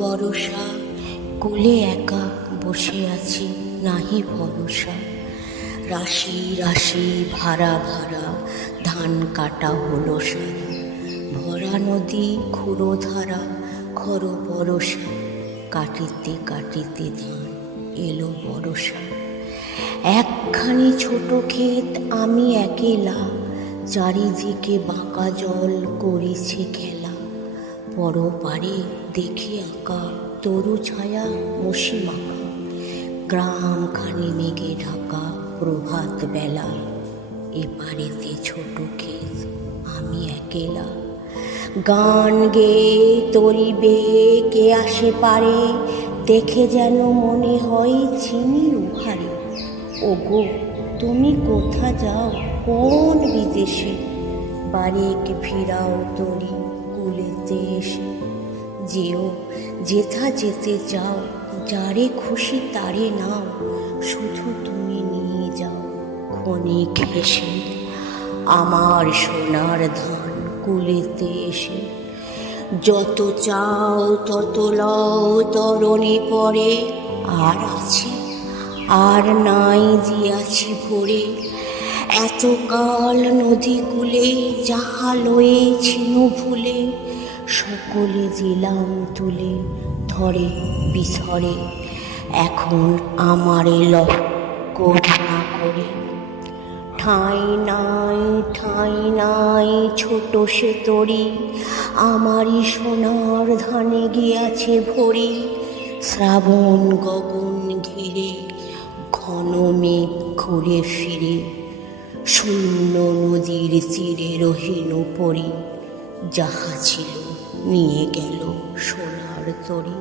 বরষা, কোলে একা বসে আছি নাহি ভরসা। রাশি রাশি ভাড়া ভাড়া ধান কাটা হলো সারা। ভরা নদী খুঁড়ো ধারা খর বরষা। কাটিতে কাটিতে ধান এলো বরষা। একখানি ছোট ক্ষেত আমি একেলা, চারিদিকে বাঁকা জল করেছে খেলা। পরপারে দেখি আঁকা তরু ছায়া মসিমাখা। গ্রামখানি মেঘে ঢাকা প্রভাত বেলা। এপারেতে ছোট ক্ষেত আমি একেলা। গান গেয়ে তরিবে কে আসে পারে, দেখে যেন মনে হয় চিনি উহারে। ওগো তুমি কোথা যাও কোন বিদেশে, বারেক ফিরাও তরি কুলেতে এসে। যেও যেথা যেতে চাও, যারে খুশি তারে নাও, শুধু তুমি নিয়ে যাও ক্ষণিক হেসে আমার সোনার ধান কুলেতে এসে। যত চাও তত লও তরণী পরে, আর আছে আর নাই দিয়াছি ভরে। এতকাল নদী কূলে যাহা লয়েছিল ভুলে, সকলে দিলাম তুলে ধরে বিধরে। এখন আমারে করুণা করে। ঠাঁই নাই ছোট সে তরি, আমারই সোনার ধানে গিয়াছে ভরি। শ্রাবণ গগন ঘিরে ঘন মেঘ ঘুরে ফিরে, শূন্য নদীর তীরে রহিল পরি। যাহা ছিল নিয়ে গেল সোনার তরি।